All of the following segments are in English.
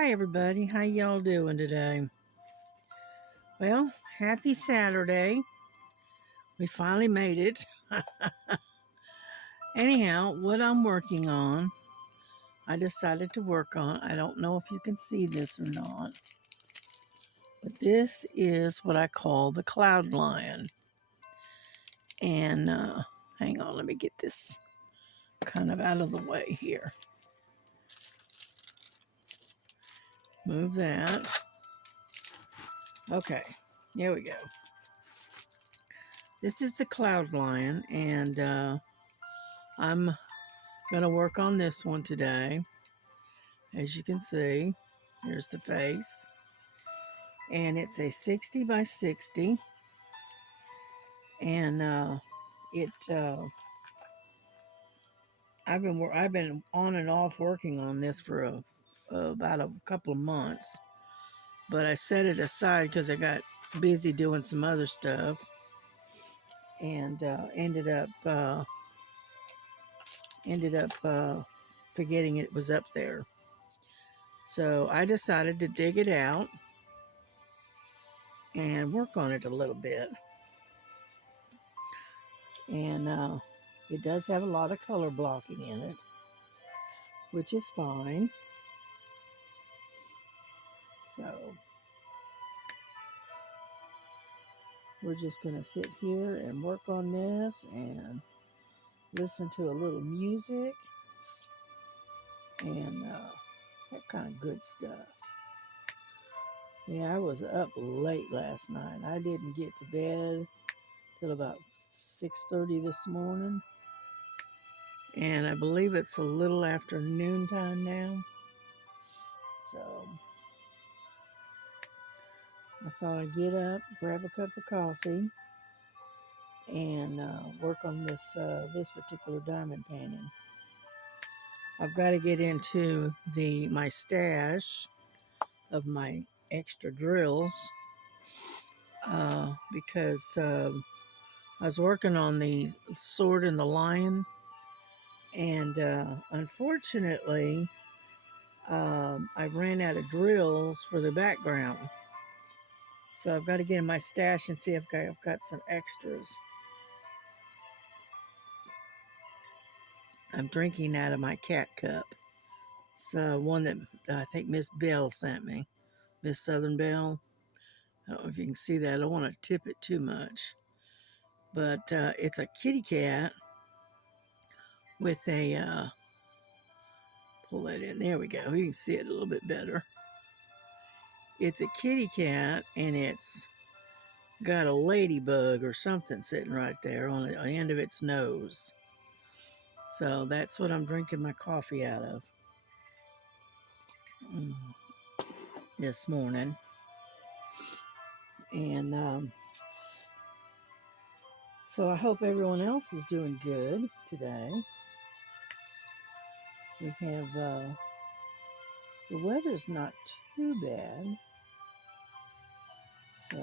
Hi everybody, how y'all doing today? Well, happy Saturday. We finally made it. Anyhow, what I'm working on, I decided to work on. I don't know if you can see this or not, but this is what I call the cloud lion. And hang on, let me get this kind of out of the way here. Move that. Okay, there we go. This is the cloud lion, and I'm going to work on this one today. As you can see, here's the face, and it's a 60 by 60, and it I've been on and off working on this for about a couple of months, but I set it aside because I got busy doing some other stuff, and ended up forgetting it was up there. So I decided to dig it out and work on it a little bit. And it does have a lot of color blocking in it, which is fine. So we're just going to sit here and work on this and listen to a little music and that kind of good stuff. Yeah, I was up late last night. I didn't get to bed till about 6:30 this morning, and I believe it's a little after noontime now. So I thought I'd get up, grab a cup of coffee, and work on this particular diamond painting. I've got to get into my stash of my extra drills because I was working on the sword and the lion, and unfortunately I ran out of drills for the background. So I've got to get in my stash and see if I've got some extras. I'm drinking out of my cat cup. It's one that I think Miss Bell sent me. Miss Southern Belle. I don't know if you can see that. I don't want to tip it too much. But it's a kitty cat with a, pull that in. There we go. You can see it a little bit better. It's a kitty cat, and it's got a ladybug or something sitting right there on the end of its nose. So that's what I'm drinking my coffee out of this morning. And so I hope everyone else is doing good today. We have, the weather's not too bad. So,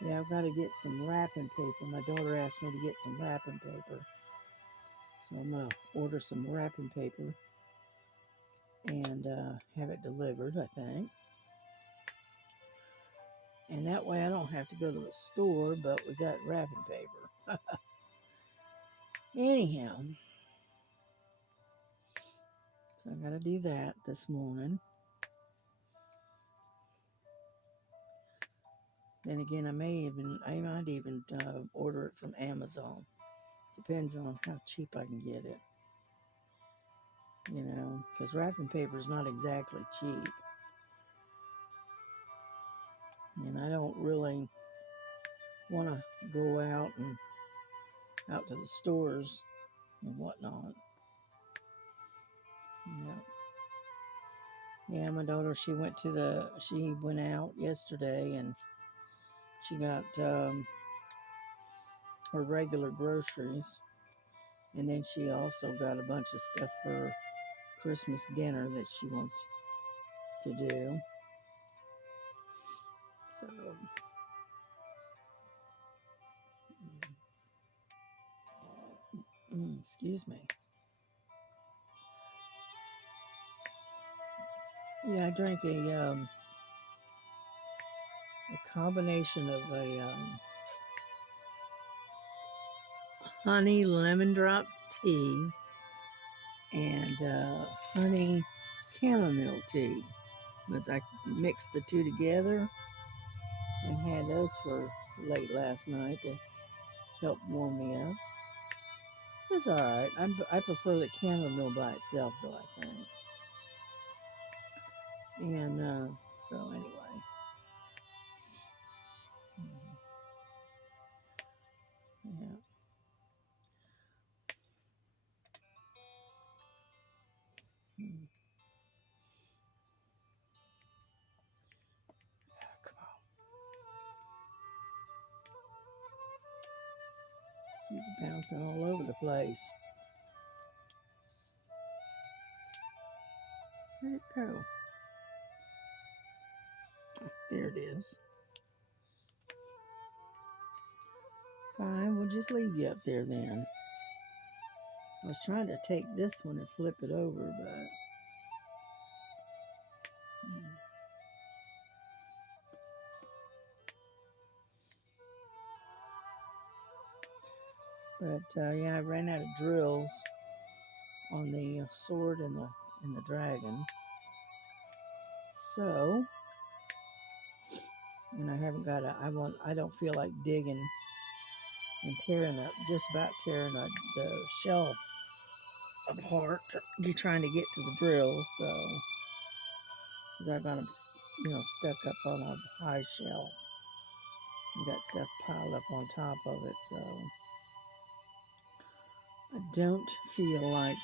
yeah, I've got to get some wrapping paper. My daughter asked me to get some wrapping paper. So I'm going to order some wrapping paper and have it delivered, I think. And that way I don't have to go to the store, but we got wrapping paper. Anyhow, so I got to do that this morning. Then again, I might even order it from Amazon. Depends on how cheap I can get it. You know, because wrapping paper is not exactly cheap. And I don't really want to go out to the stores and whatnot. Yeah, my daughter, she went out yesterday and she got her regular groceries. And then she also got a bunch of stuff for Christmas dinner that she wants to do. So, excuse me. Yeah, I drank a combination of a honey lemon drop tea and honey chamomile tea. Because I mixed the two together and had those for late last night to help warm me up. It's all right. I prefer the chamomile by itself, though, I think. And so, anyway. Yeah. Mm. Come on. He's bouncing all over the place. Where'd it go? There it is. Fine, we'll just leave you up there then. I was trying to take this one and flip it over, but yeah, I ran out of drills on the sword and the dragon. So, and I haven't got I don't feel like digging and just about tearing the shelf apart. You're trying to get to the drill, so because I got them, stuck up on a high shelf. And got stuff piled up on top of it, so I don't feel like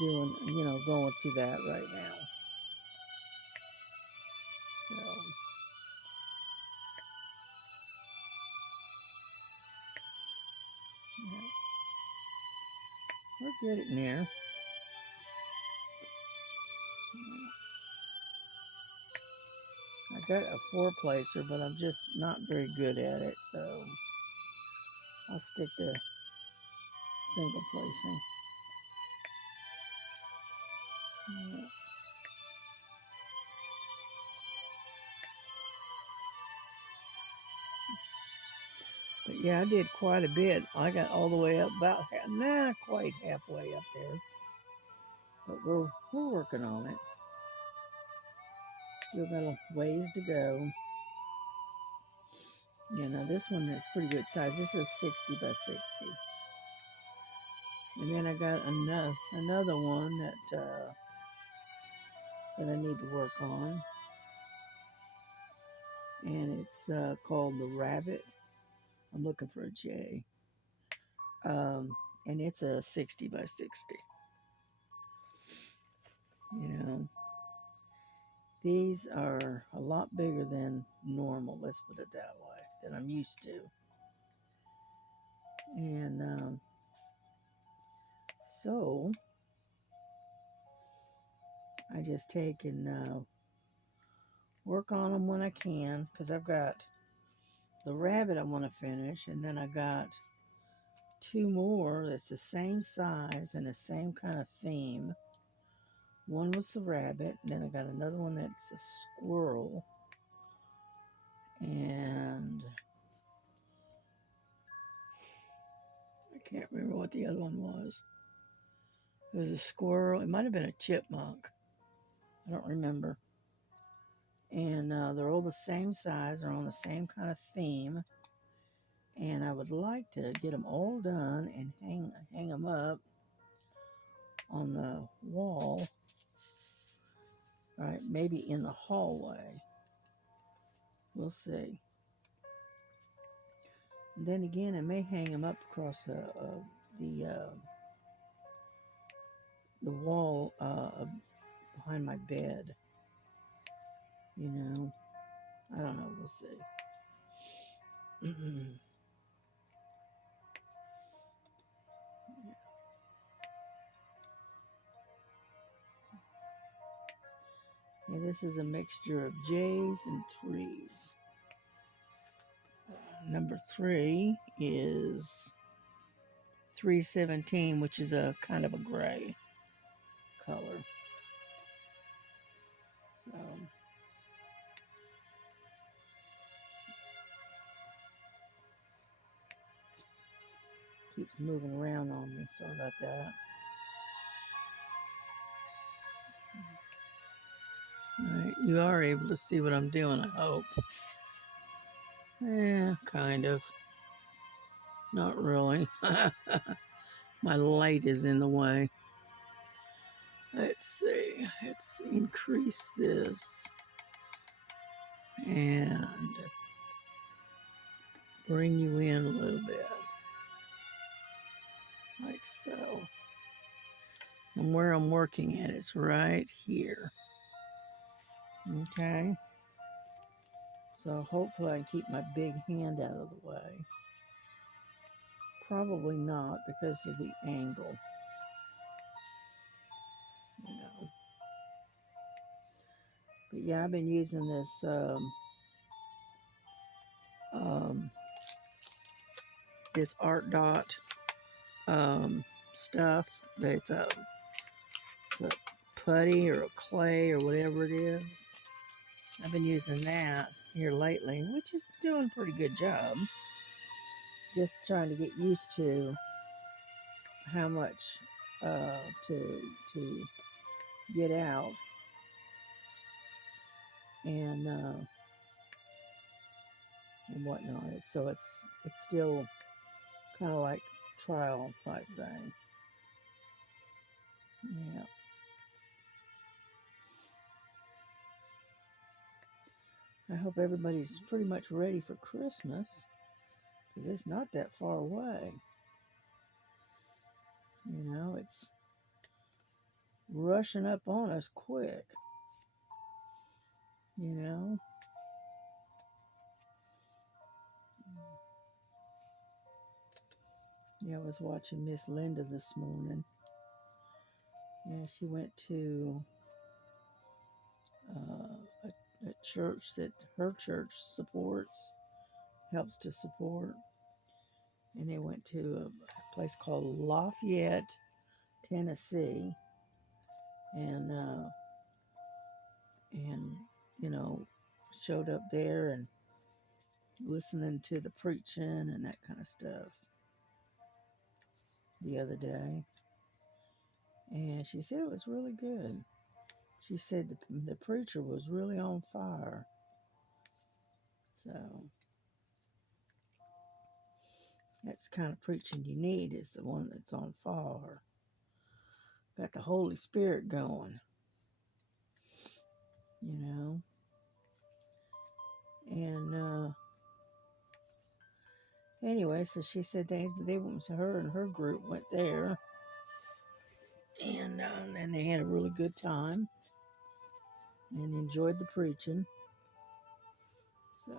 going through that right now. So, yeah, we're getting there. I got a four-placer, but I'm just not very good at it, so I'll stick to single placing. Yeah. But yeah, I did quite a bit. I got all the way up not quite halfway up there, but we're working on it. Still got a ways to go. This one is pretty good size. This is 60 by 60. And then I got another one that I need to work on. And it's called the Rabbit. I'm looking for a J. And it's a 60 by 60. These are a lot bigger than normal, let's put it that way, than I'm used to. And so I just take and work on them when I can, because I've got the rabbit I want to finish, and then I got two more that's the same size and the same kind of theme. One was the rabbit, and then I got another one that's a squirrel. And I can't remember what the other one was. It was a squirrel. It might have been a chipmunk. I don't remember. And they're all the same size. They're on the same kind of theme. And I would like to get them all done and hang them up on the wall. Right, maybe in the hallway. We'll see. And then again, I may hang them up across the wall behind my bed. I don't know. We'll see. Yeah, this is a mixture of J's and 3's. Number 3 is 317, which is a kind of a gray color. So keeps moving around on me. Sorry about that. All right, you are able to see what I'm doing, I hope. Yeah, kind of. Not really. My light is in the way. Let's see. Let's increase this and bring you in a little bit, like so. And where I'm working at is right here. Okay. So hopefully I can keep my big hand out of the way. Probably not because of the angle, you know. But yeah, I've been using this this Art Dot stuff. It's a putty or a clay or whatever it is. I've been using that here lately, which is doing a pretty good job. Just trying to get used to how much to get out and whatnot. So it's still kind of like trial type thing. Yeah. I hope everybody's pretty much ready for Christmas because it's not that far away. You know, it's rushing up on us quick. You know. Yeah, I was watching Miss Linda this morning. Yeah, she went to a church that her church supports, helps to support. And they went to a place called Lafayette, Tennessee. And you know, showed up there and listening to the preaching and that kind of stuff the other day. And she said it was really good. She said the preacher was really on fire. So that's the kind of preaching you need, is the one that's on fire. Got the Holy Spirit going, you know. And anyway, so she said they went to her and her group went there, and then they had a really good time and enjoyed the preaching. So,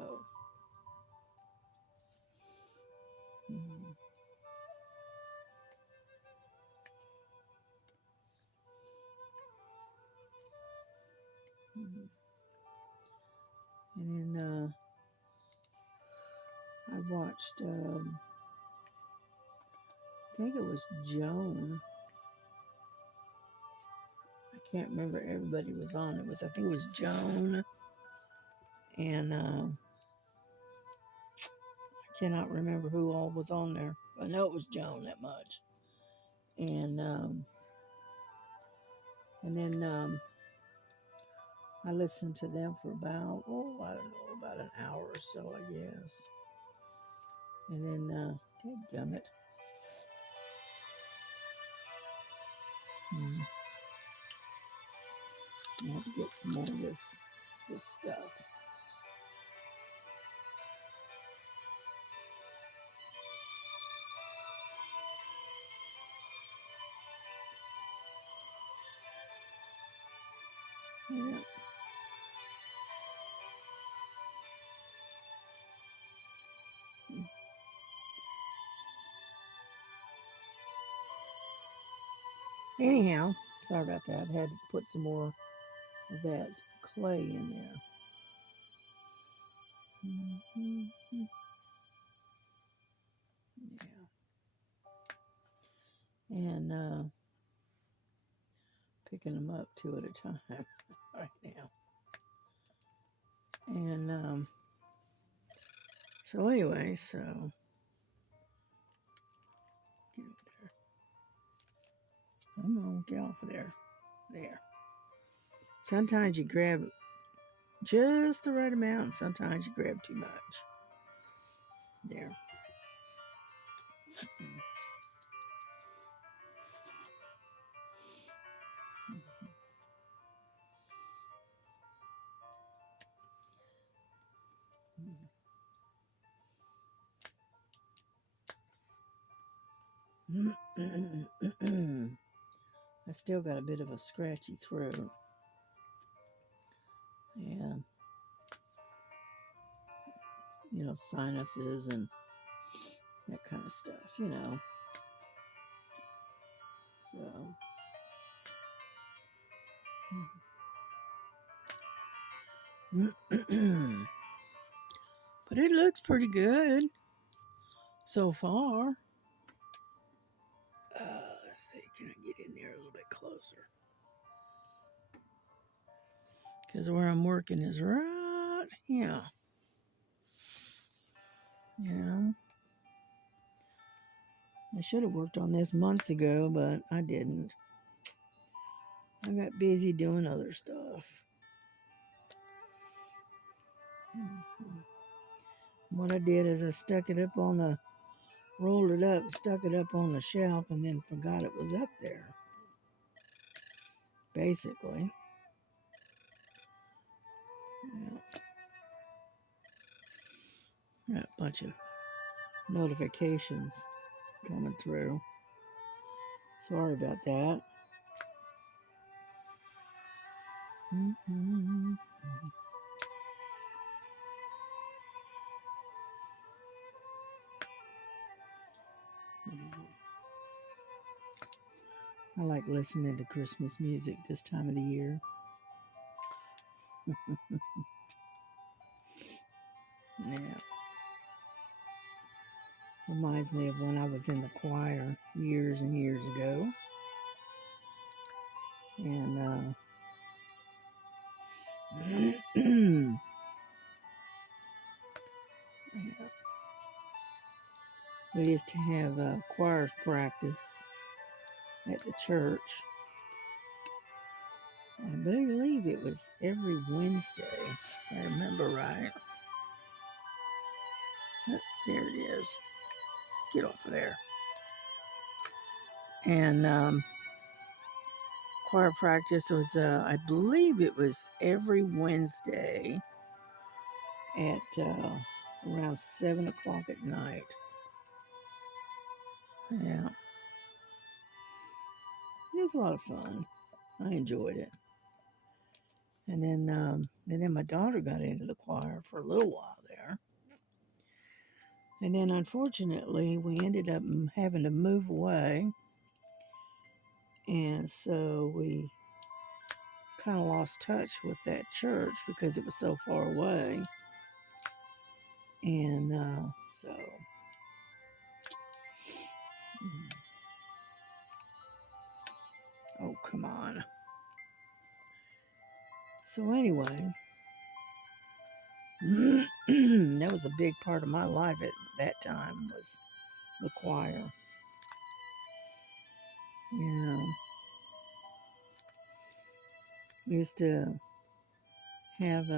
mm, mm. And then I watched, I think it was Joan. I can't remember everybody was on. I think it was Joan, and I cannot remember who all was on there. I know it was Joan that much. And then I listened to them for about, I don't know, about an hour or so, I guess. And then, dadgummit. I have to get some more of this stuff. Yeah. Anyhow, sorry about that. I had to put some more of that clay in there. Mm-hmm. Yeah. And picking them up two at a time right now. And so anyway, so get over there. Come on, get off of there. There. Sometimes you grab just the right amount, and sometimes you grab too much. There. I still got a bit of a scratchy throat. Yeah. Sinuses and that kind of stuff, So, but it looks pretty good so far. Let's see, can I get in there a little bit closer? Because where I'm working is right here. I should have worked on this months ago, but I didn't. I got busy doing other stuff. What I did is I rolled it up, stuck it up on the shelf, and then forgot it was up there. Basically. Yeah. Got a bunch of notifications coming through. Sorry about that. I like listening to Christmas music this time of the year. Yeah. Reminds me of when I was in the choir years and years ago. And yeah. We used to have choir practice at the church. I believe it was every Wednesday, if I remember right. Oh, there it is. Get off of there. And choir practice was, I believe it was every Wednesday at around 7 o'clock at night. Yeah. It was a lot of fun. I enjoyed it. And then my daughter got into the choir for a little while there. And then unfortunately, we ended up having to move away. And so we kind of lost touch with that church because it was so far away. And so, oh, come on. So anyway, that was a big part of my life at that time was the choir. We used to have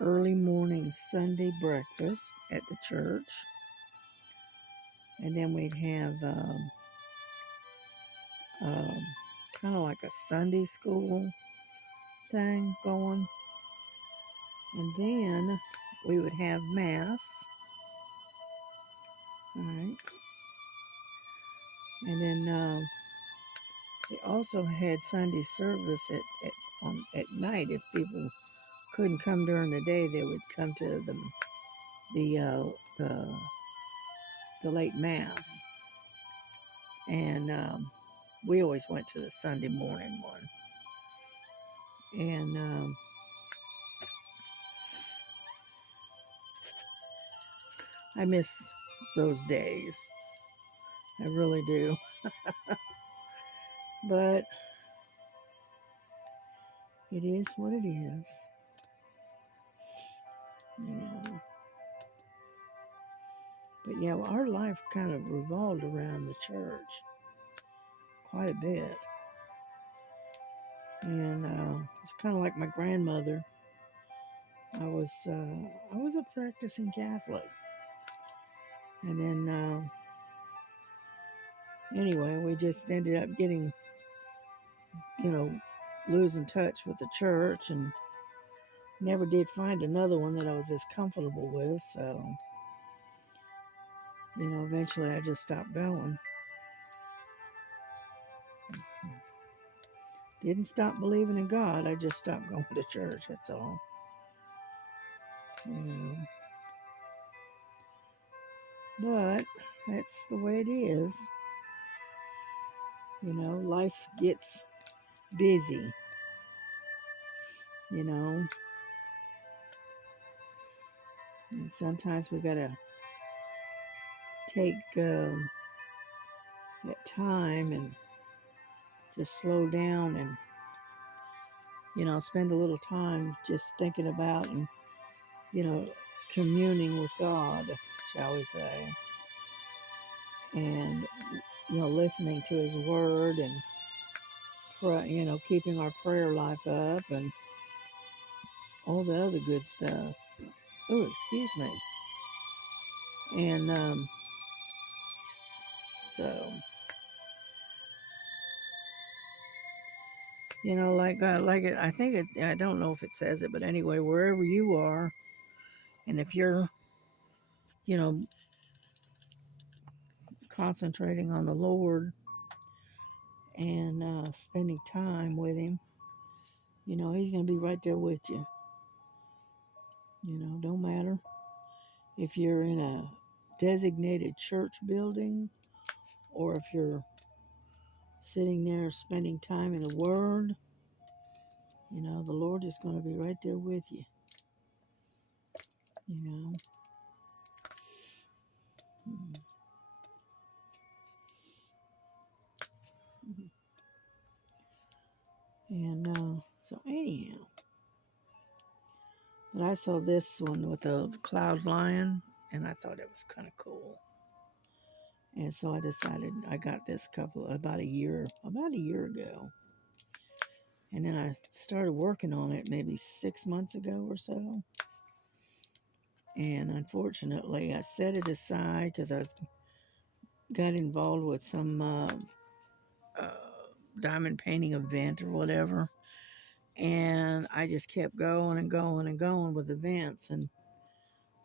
early morning Sunday breakfast at the church. And then we'd have kind of like a Sunday school thing going. And then we would have Mass. All right. And then they also had Sunday service at night. If people couldn't come during the day, they would come to the late Mass. And we always went to the Sunday morning one. And I miss those days. I really do. But it is what it is. you know. But yeah, well, our life kind of revolved around the church quite a bit. And it's kind of like my grandmother. I was a practicing Catholic, and then anyway, we just ended up getting, you know, losing touch with the church, and never did find another one that I was as comfortable with. So, you know, eventually I just stopped going. Didn't stop believing in God. I just stopped going to church. That's all. You know. But that's the way it is. You know, life gets busy. You know, and sometimes we gotta take that time and just slow down and, you know, spend a little time just thinking about and, you know, communing with God, shall we say, and, you know, listening to His Word and, you know, keeping our prayer life up and all the other good stuff. Oh, excuse me. And so, you know, like it, I think it. I don't know if it says it, but anyway, wherever you are, and if you're, you know, concentrating on the Lord and spending time with Him, you know, He's going to be right there with you. You know, don't matter if you're in a designated church building or if you're sitting there spending time in the Word. You know, the Lord is going to be right there with you. You know. And so anyhow, but I saw this one with a cloud lion, and I thought it was kind of cool. And so I decided I got this about a year ago. And then I started working on it maybe 6 months ago or so. And unfortunately, I set it aside because got involved with some uh, diamond painting event or whatever. And I just kept going and going and going with events and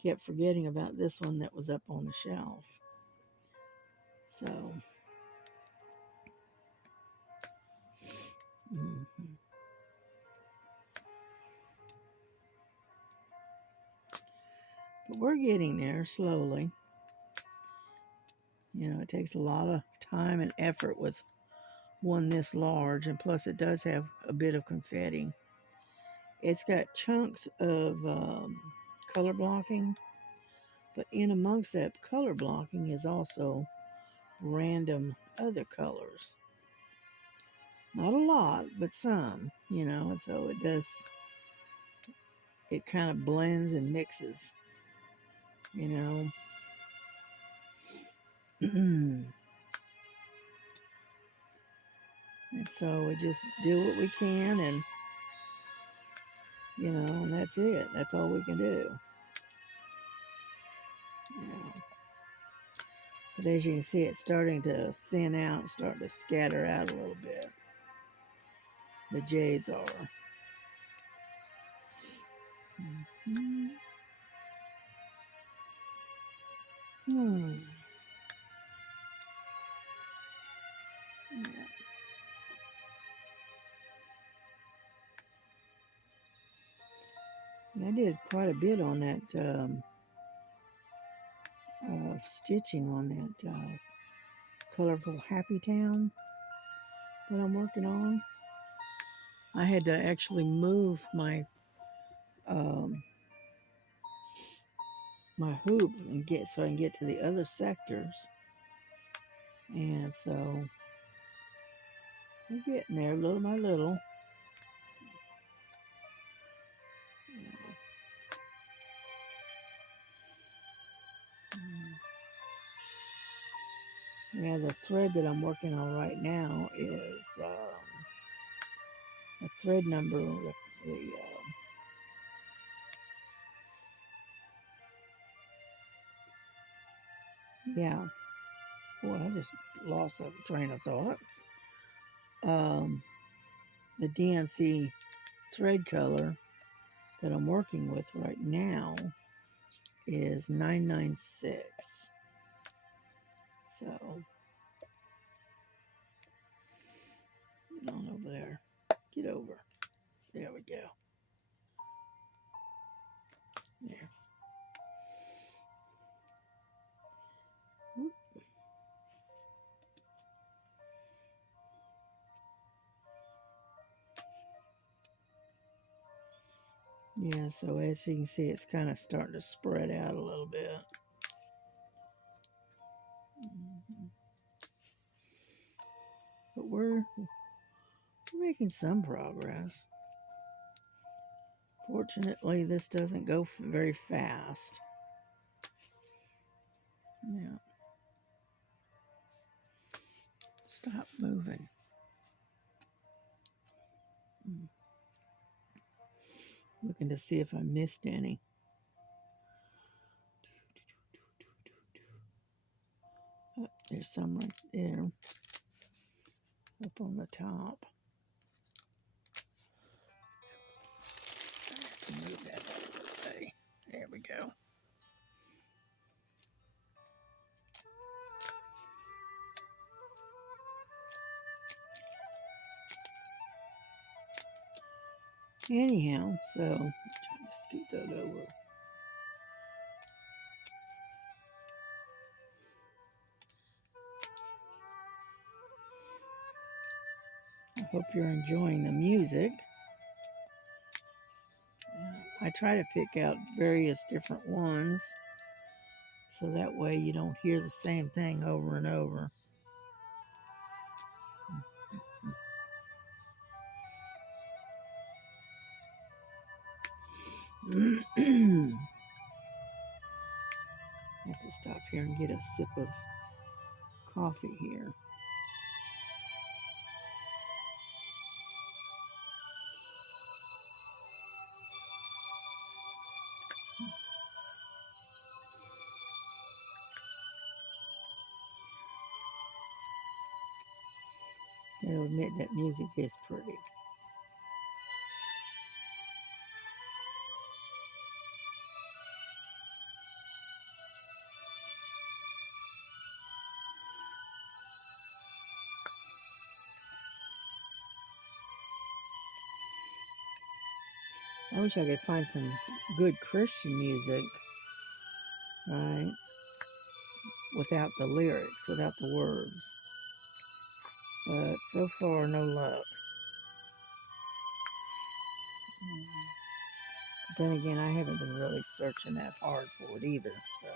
kept forgetting about this one that was up on the shelf. So, mhm. But we're getting there slowly. You know, it takes a lot of time and effort with one this large, and plus it does have a bit of confetti. It's got chunks of color blocking, but in amongst that color blocking is also random other colors. Not a lot, but some, you know, and so it kind of blends and mixes, you know. And so we just do what we can, and, you know, and that's it. That's all we can do. Yeah. But as you can see, it's starting to thin out, starting to scatter out a little bit. The J's are. Mm-hmm. Hmm. Yeah. I did quite a bit on that stitching on that colorful Happy Town that I'm working on. I had to actually move um, my hoop and so I can get to the other sectors. And so we're getting there little by little. thread that I'm working on right now is a thread number, yeah, boy, I just lost a train of thought. The DMC thread color that I'm working with right now is 996. So, get on over there. Get over. There we go. There. Whoop. Yeah, so as you can see, it's kind of starting to spread out a little bit. But we're making some progress. Fortunately, this doesn't go very fast. Yeah. Stop moving. Looking to see if I missed any. Oh, there's some right there. Up on the top. I have to move that out of the way. There we go. Anyhow, so I'm trying to scoot that over. I hope you're enjoying the music. I try to pick out various different ones so that way you don't hear the same thing over and over. I have to stop here and get a sip of coffee here. I'll admit that music is pretty. I wish I could find some good Christian music, right? Without the lyrics, without the words. But so far, no luck. Then again, I haven't been really searching that hard for it either, so.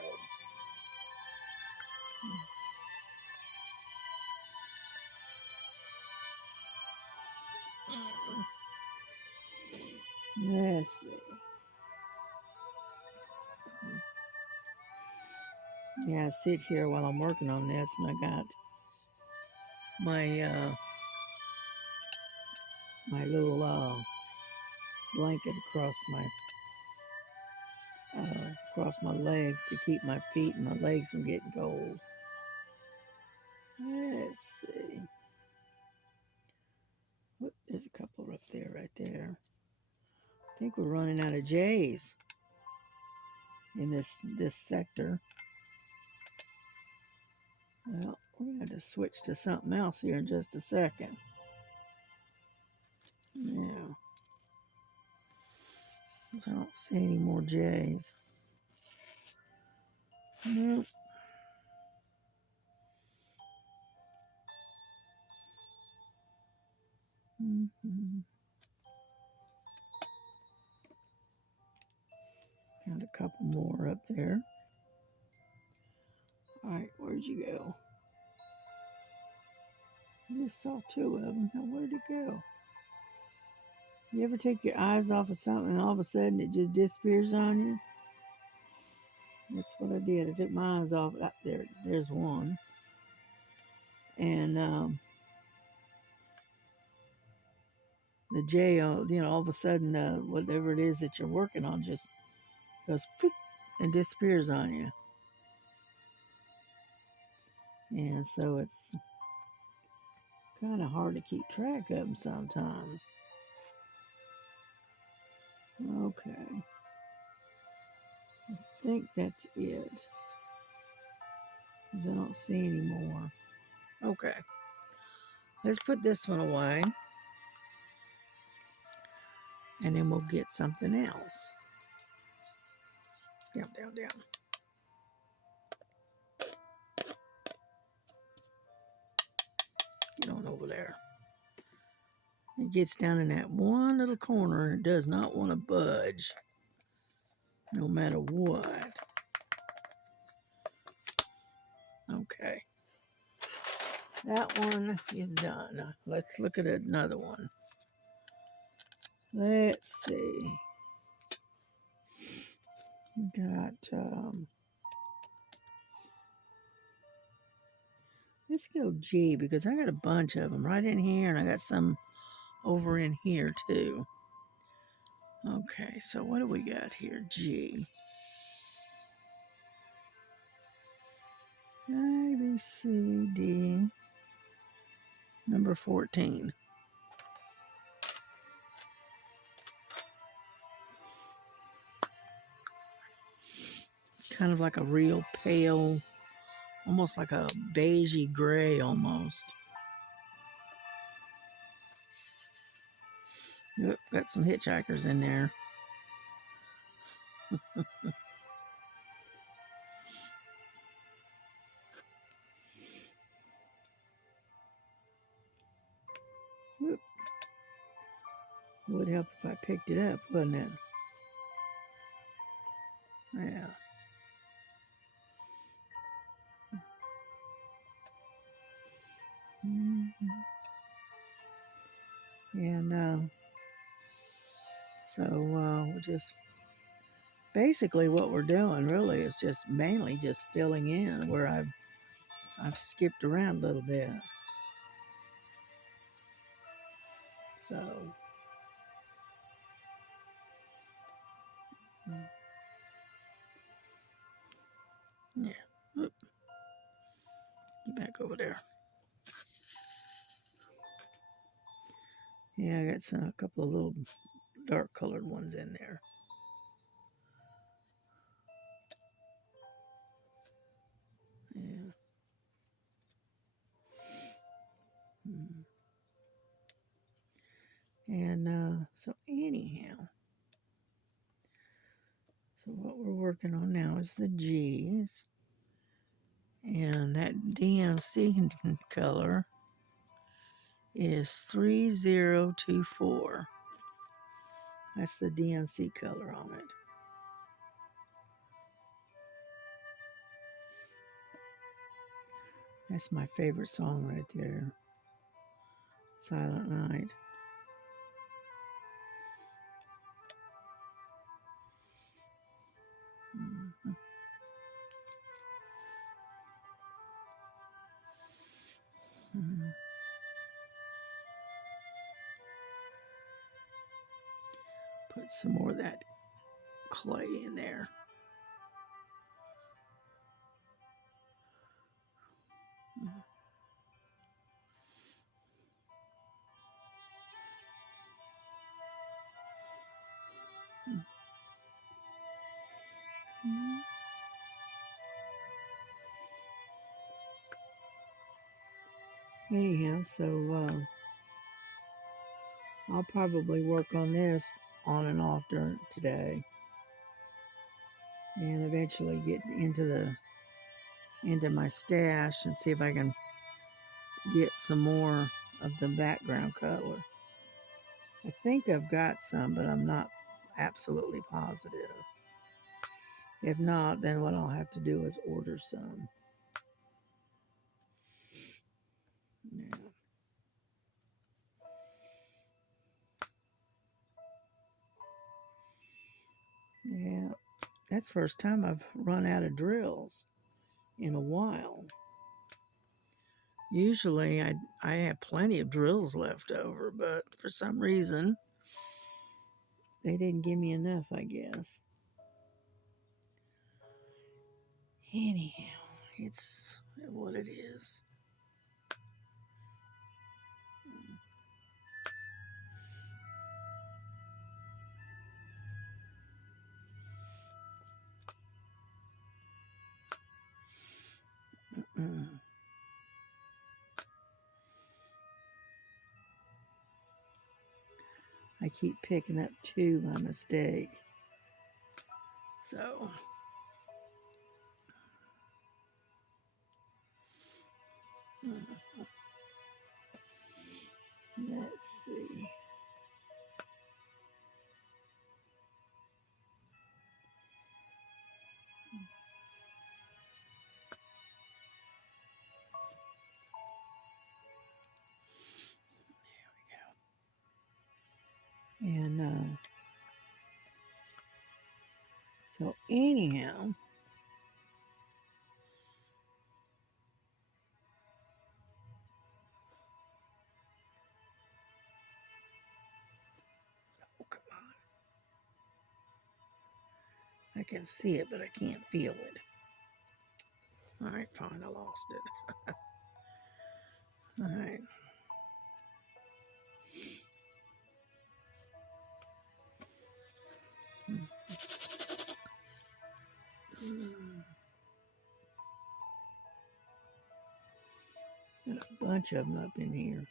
Let's see. Yeah, I sit here while I'm working on this, and I got my my little blanket across my legs to keep my feet and my legs from getting cold. Let's see. Whoop, there's a couple up there, right there. I think we're running out of J's in this sector. Well, we're going to have to switch to something else here in just a second. Yeah. So I don't see any more J's. Nope. Mm-hmm. Found a couple more up there. All right, where'd you go? I just saw two of them. Now, where'd it go? You ever take your eyes off of something and all of a sudden it just disappears on you? That's what I did. I took my eyes off. There's one. And the J, all of a sudden, whatever it is that you're working on just goes poof, and disappears on you. And so it's kind of hard to keep track of them sometimes. Okay. I think that's it. Because I don't see any more. Okay. Let's put this one away. And then we'll get something else. Down, down, down. Get on over there. It gets down in that one little corner and it does not want to budge. No matter what. Okay. That one is done. Let's look at another one. Let's see. We got, let's go G because I got a bunch of them right in here and I got some over in here too. Okay, so what do we got here? G. A, B, C, D. Number 14. Kind of like a real pale, almost like a beigey gray almost. Yep, got some hitchhikers in there. Whoop. Would help if I picked it up, wouldn't it? Yeah. And so we're just basically what we're doing really is just mainly just filling in where I've skipped around a little bit. So yeah. Oop. Get back over there. Yeah, I got a couple of little dark colored ones in there. Yeah. And so anyhow, so what we're working on now is the G's. And that DMC color is 3024. That's the DMC color on it. That's my favorite song right there. Silent Night. Mm-hmm. Mm-hmm. Put some more of that clay in there. Mm-hmm. Anyhow, so I'll probably work on this on and off during today, and eventually get into my stash and see if I can get some more of the background color. I think I've got some, but I'm not absolutely positive. If not, then what I'll have to do is order some. Yeah. Yeah, that's the first time I've run out of drills in a while. Usually I have plenty of drills left over, but for some reason they didn't give me enough, I guess. Anyhow, it's what it is. Mm. I keep picking up two by mistake. So, let's see. And so, anyhow, oh, come on. I can see it, but I can't feel it. All right, fine, I lost it. All right. Got a bunch of them up in here.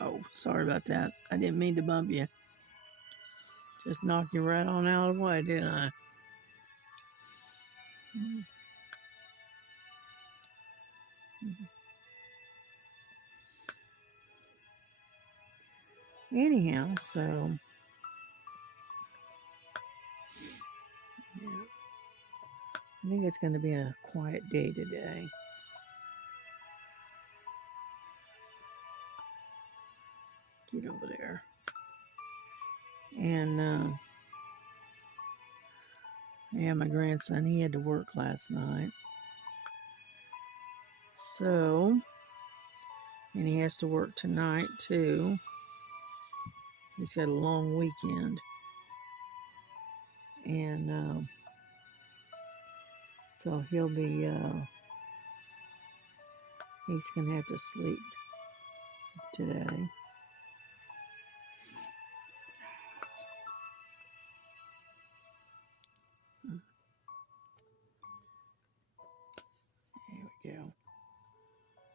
Oh, sorry about that. I didn't mean to bump you. Just knocked you right on out of the way, didn't I? Anyhow, so yeah, I think it's going to be a quiet day today. Get over there. And yeah, my grandson, he had to work last night. So, and he has to work tonight too. He's got a long weekend. And so he'll be, he's going to have to sleep today. There we go.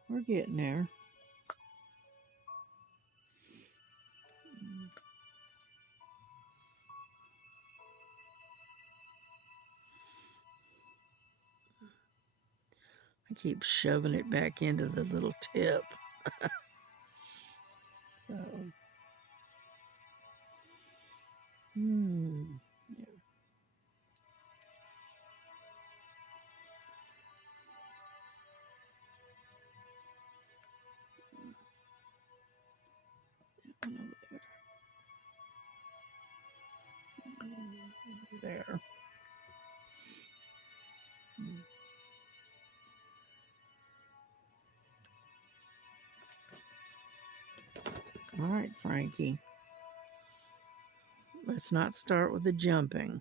We're getting there. I keep shoving it back into the little tip. So, yeah. Over there. There. All right, Frankie. Let's not start with the jumping.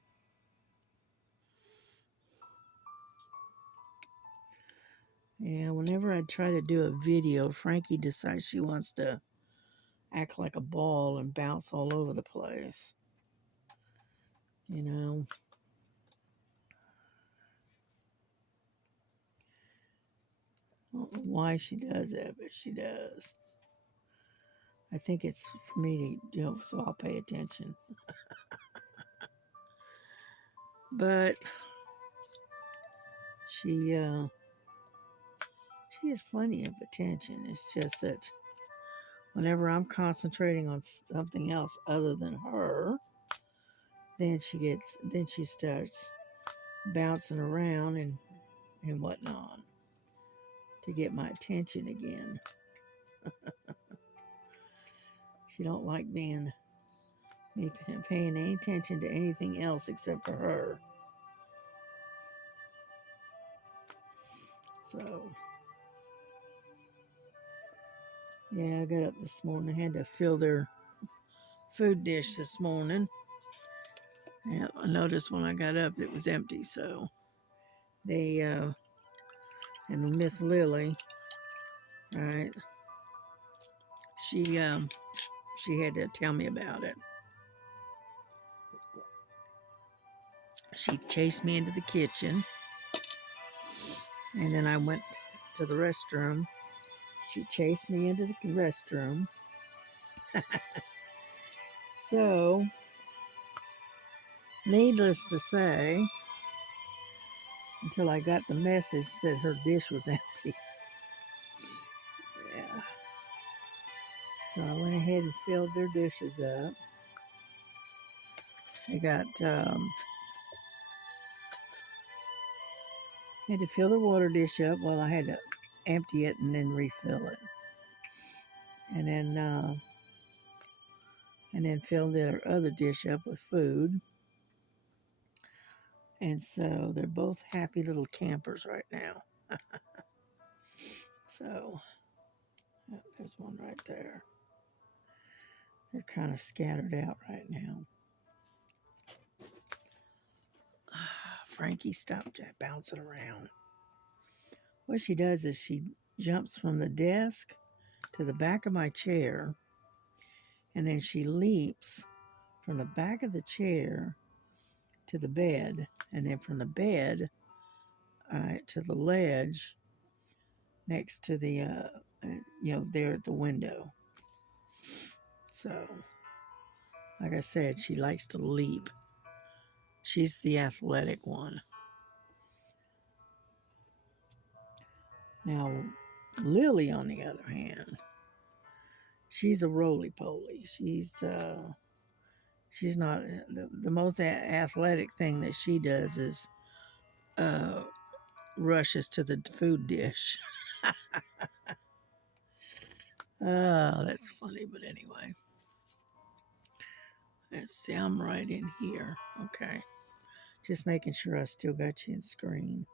Yeah, whenever I try to do a video, Frankie decides she wants to act like a ball and bounce all over the place. You know? I don't know why she does that, but she does. I think it's for me to do, so I'll pay attention. But she has plenty of attention. It's just that whenever I'm concentrating on something else other than her, then she starts bouncing around and whatnot to get my attention again. She don't like me paying any attention to anything else except for her. So, yeah, I got up this morning. I had to fill their food dish this morning. Yeah, I noticed when I got up it was empty. So they and Miss Lily, right? She had to tell me about it. She chased me into the kitchen, and then I went to the restroom. She chased me into the restroom. So, needless to say, until I got the message that her dish was empty. Yeah. So I went ahead and filled their dishes up. I had to fill the water dish up. Well, I had to empty it and then refill it. And then fill their other dish up with food. And so they're both happy little campers right now. So there's one right there. They're kind of scattered out right now. Frankie stopped bouncing around. What she does is she jumps from the desk to the back of my chair, and then she leaps from the back of the chair to the bed, and then from the bed to the ledge next to the, there at the window. So, like I said, she likes to leap. She's the athletic one. Now, Lily, on the other hand, she's a roly-poly. She's not the most athletic thing that she does is rushes to the food dish. Oh, that's funny, but anyway. Let's see, I'm right in here. Okay. Just making sure I still got you in screen.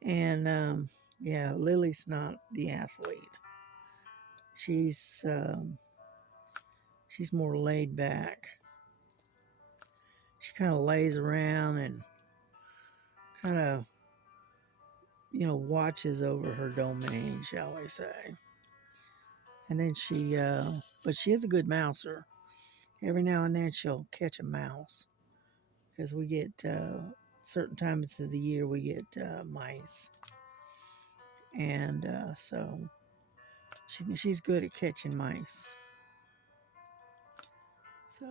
And yeah, Lily's not the athlete. She's more laid back. She kind of lays around and kind of, watches over her domain, shall we say. And then but she is a good mouser. Every now and then she'll catch a mouse because we get certain times of the year we get mice, and so she's good at catching mice. So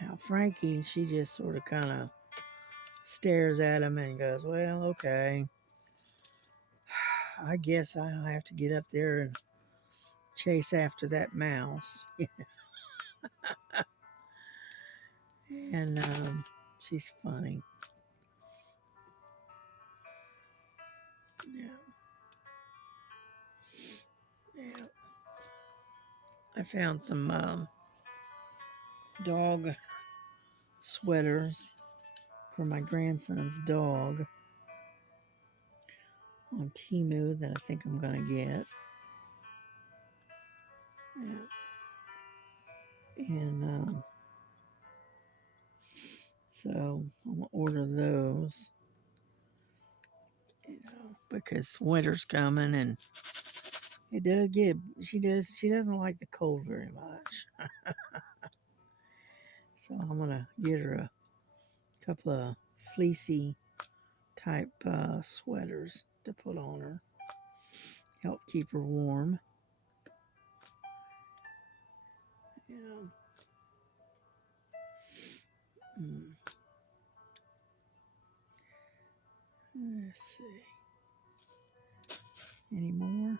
now Frankie, she just sort of kind of stares at him and goes, "Well, okay, I guess I'll have to get up there and chase after that mouse." And she's funny. Yeah. Yeah. I found some dog sweaters for my grandson's dog on Temu that I think I'm going to get. Yeah. And so I'm going to order those, because winter's coming and it does she doesn't like the cold very much. So I'm going to get her a couple of fleecy type sweaters to put on her. Help keep her warm. Yeah. Let's see. Any more?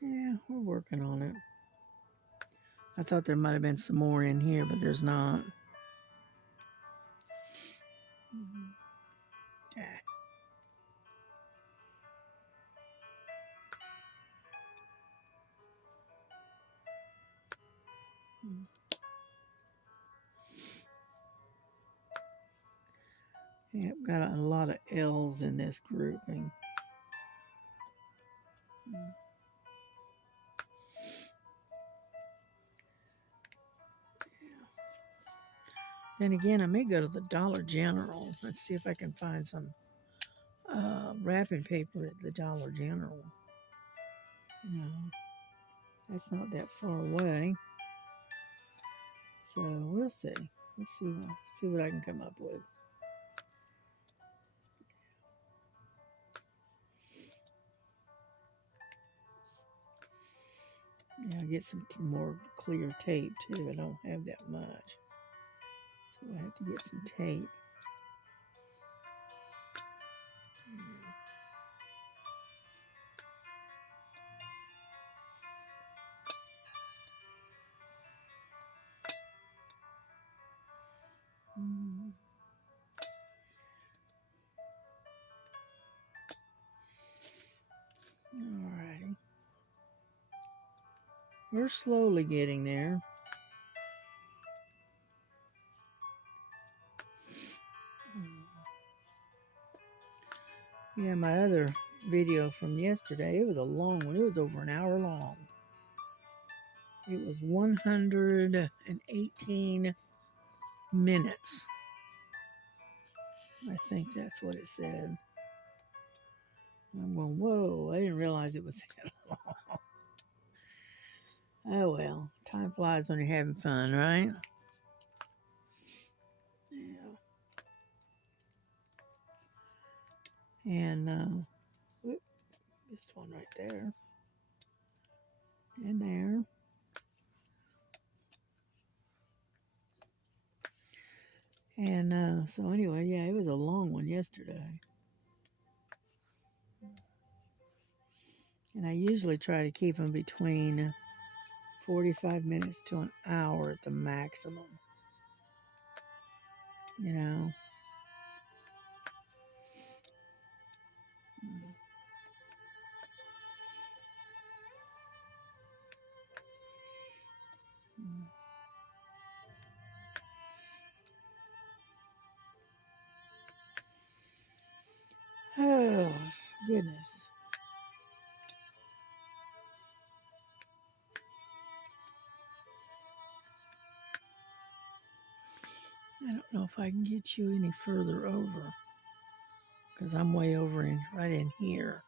Yeah, we're working on it. I thought there might have been some more in here, but there's not. Yeah. Yep, got a lot of L's in this grouping. Then again, I may go to the Dollar General. Let's see if I can find some wrapping paper at the Dollar General. No, that's not that far away. So we'll see. Let's see what I can come up with. Yeah, I'll get some more clear tape too. I don't have that much. So I have to get some tape. Alrighty. We're slowly getting there. Yeah, my other video from yesterday, it was a long one. It was over an hour long. It was 118 minutes. I think that's what it said. I'm going, whoa, I didn't realize it was that long. Oh well, time flies when you're having fun, right? Yeah. And, whoop, missed one right there. And there. And so anyway, yeah, it was a long one yesterday. And I usually try to keep them between 45 minutes to an hour at the maximum. You know? Oh, goodness. I don't know if I can get you any further over because I'm way over right in here.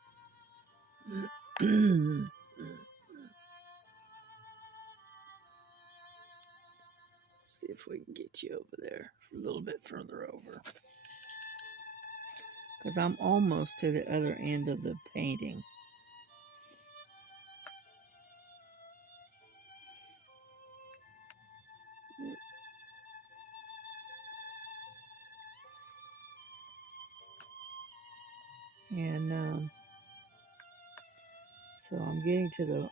See if we can get you over there a little bit further over because I'm almost to the other end of the painting. And so I'm getting to the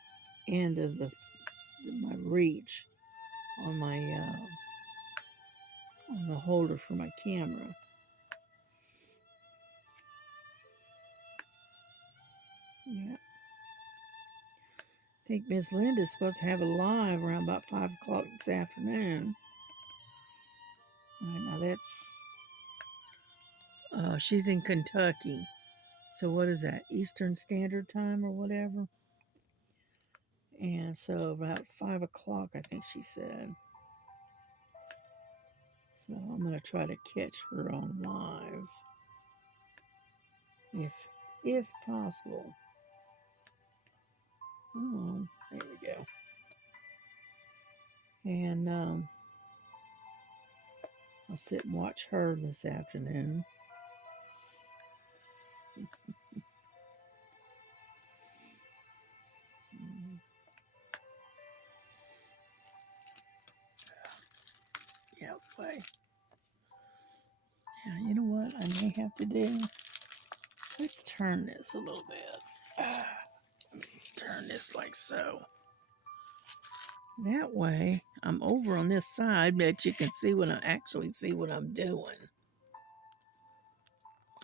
end of my reach on on the holder for my camera. Yeah. I think Miss Linda's supposed to have a live around about 5 o'clock this afternoon. All right, now that's, she's in Kentucky. So what is that, Eastern Standard Time or whatever? And so about 5 o'clock, I think she said. So I'm going to try to catch her on live. If possible. Oh, there we go. And I'll sit and watch her this afternoon. Yeah, play. Now, you know what I may have to do? Let's turn this a little bit. Turn this like so. That way, I'm over on this side, but you can see what I actually see what I'm doing.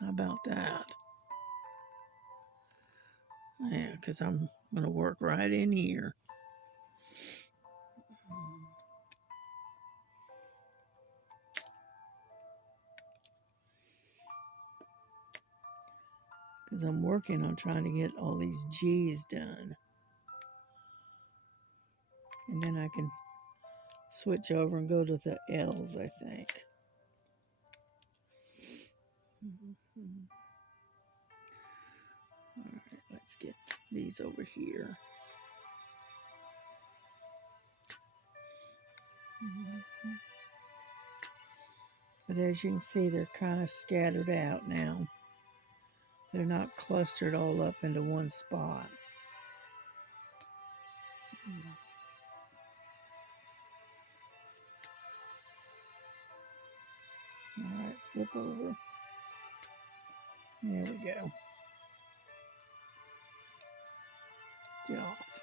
How about that? Yeah, because I'm going to work right in here. Because I'm working on trying to get all these G's done. And then I can switch over and go to the L's, I think. All right, let's get these over here. But as you can see, they're kind of scattered out now. They're not clustered all up into one spot. All right, flip over. There we go. Get off.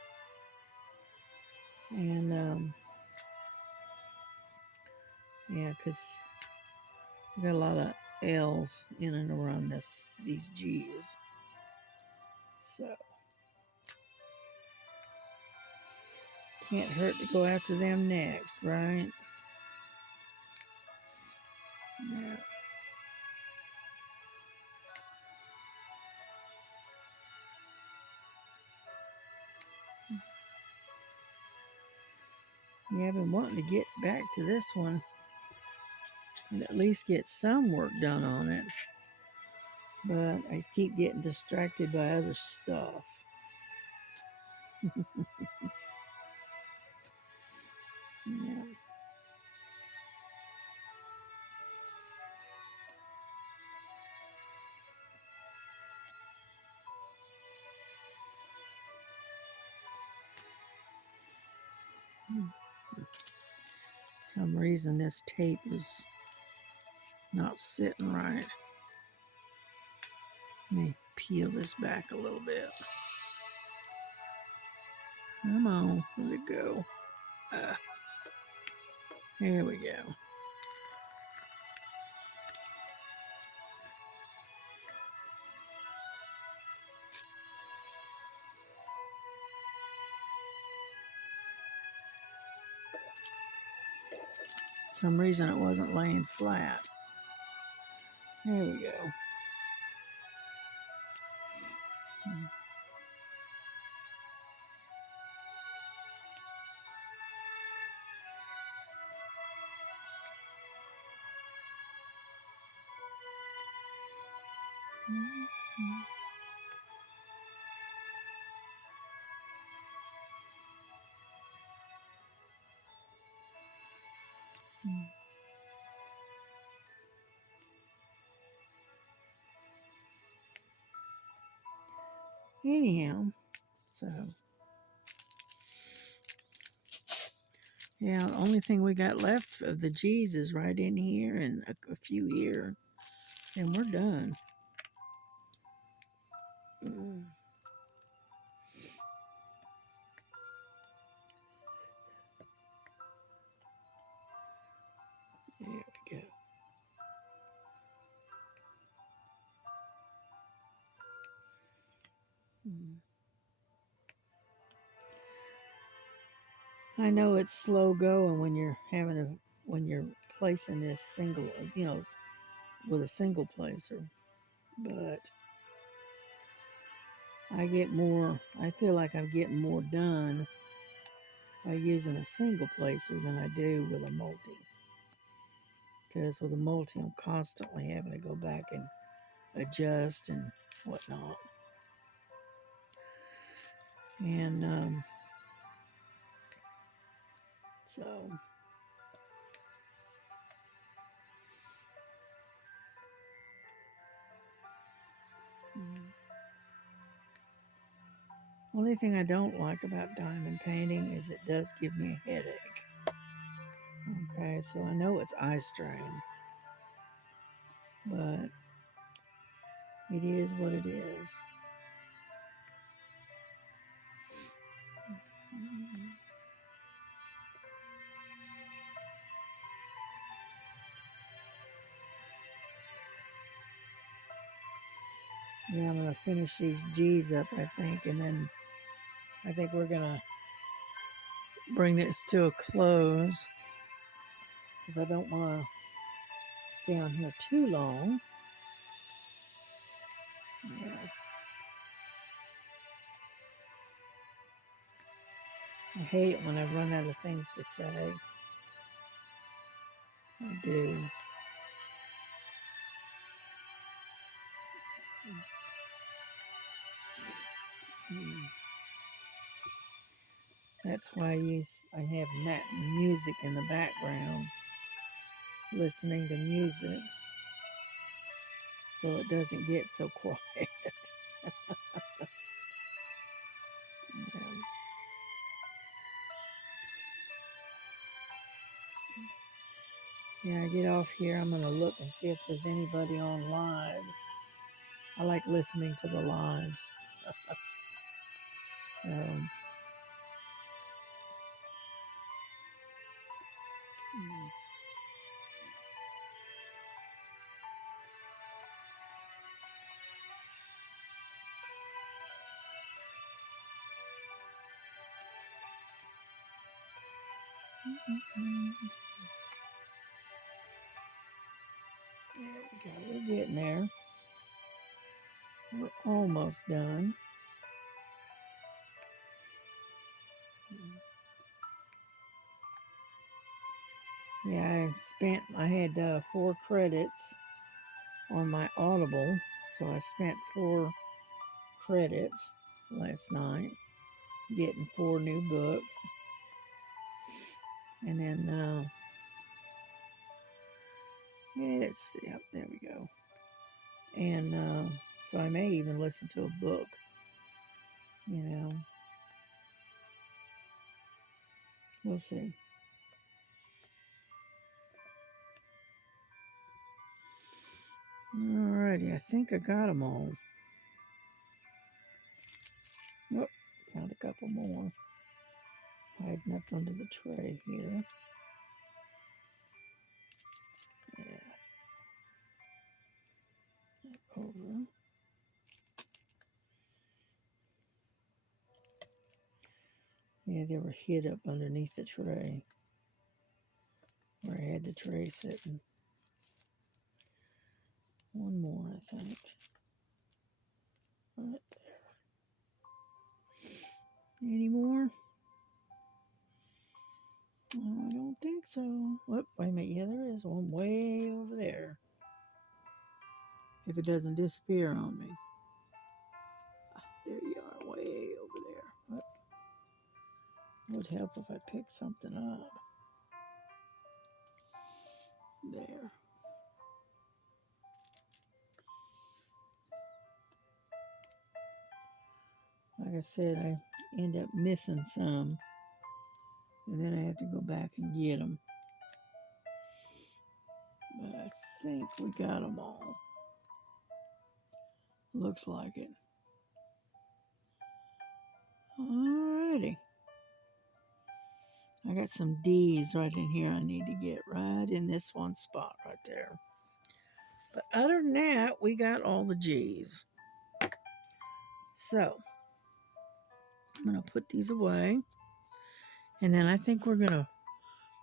And yeah, because we got a lot of L's in and around these G's. So can't hurt to go after them next, right? Yeah. Yeah, I've been wanting to get back to this one and at least get some work done on it. But I keep getting distracted by other stuff. Yeah. Some reason this tape is not sitting right. Let me peel this back a little bit. Come on, let it go. There we go. Some reason it wasn't laying flat. There we go. Anyhow, so yeah, the only thing we got left of the G's is right in here and a few here, and we're done. There we go. I know it's slow going when you're placing this single, with a single placer, but I feel like I'm getting more done by using a single placer than I do with a multi. Because with a multi, I'm constantly having to go back and adjust and whatnot. And so only thing I don't like about diamond painting is it does give me a headache. Okay, so I know it's eye strain. but it is what it is. Yeah, I'm going to finish these G's up, I think, and then I think we're going to bring this to a close because I don't want to stay on here too long. Yeah. I hate it when I run out of things to say. I do. That's why I have music in the background, listening to music, so it doesn't get so quiet. Yeah. Yeah, I get off here, I'm going to look and see if there's anybody on live. I like listening to the lives. So, there we go. We're getting there. We're almost done. Yeah, I had 4 credits on my Audible, so I spent 4 credits last night getting 4 new books. And then, yep, there we go. And so I may even listen to a book, you know. We'll see. Alrighty, I think I got them all. Oh, found a couple more. Hiding up under the tray here. Yeah. Over. Yeah, they were hid up underneath the tray where I had the tray sitting. One more, I think. Right there. Any more? Oh, I don't think so. Whoop, wait a minute. Yeah, there is one way over there. If it doesn't disappear on me. There you are, way over there. Whoop. It would help if I picked something up. There. Like I said, I end up missing some. And then I have to go back and get them. But I think we got them all. Looks like it. Alrighty. I got some D's right in here I need to get right in this one spot right there. But other than that, we got all the G's. So, I'm going to put these away. And then I think we're going to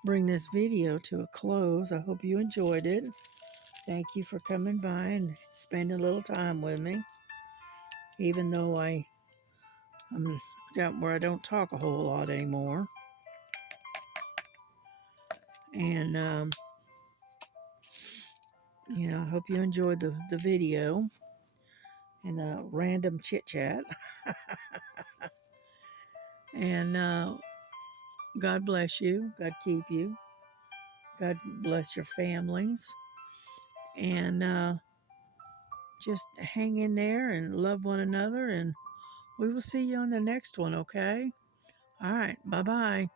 bring this video to a close. I hope you enjoyed it. Thank you for coming by and spending a little time with me. Even though I'm got where I don't talk a whole lot anymore. And, I hope you enjoyed the video and the random chit chat. And God bless you. God keep you. God bless your families. And just hang in there and love one another. And we will see you on the next one, okay? All right. Bye-bye.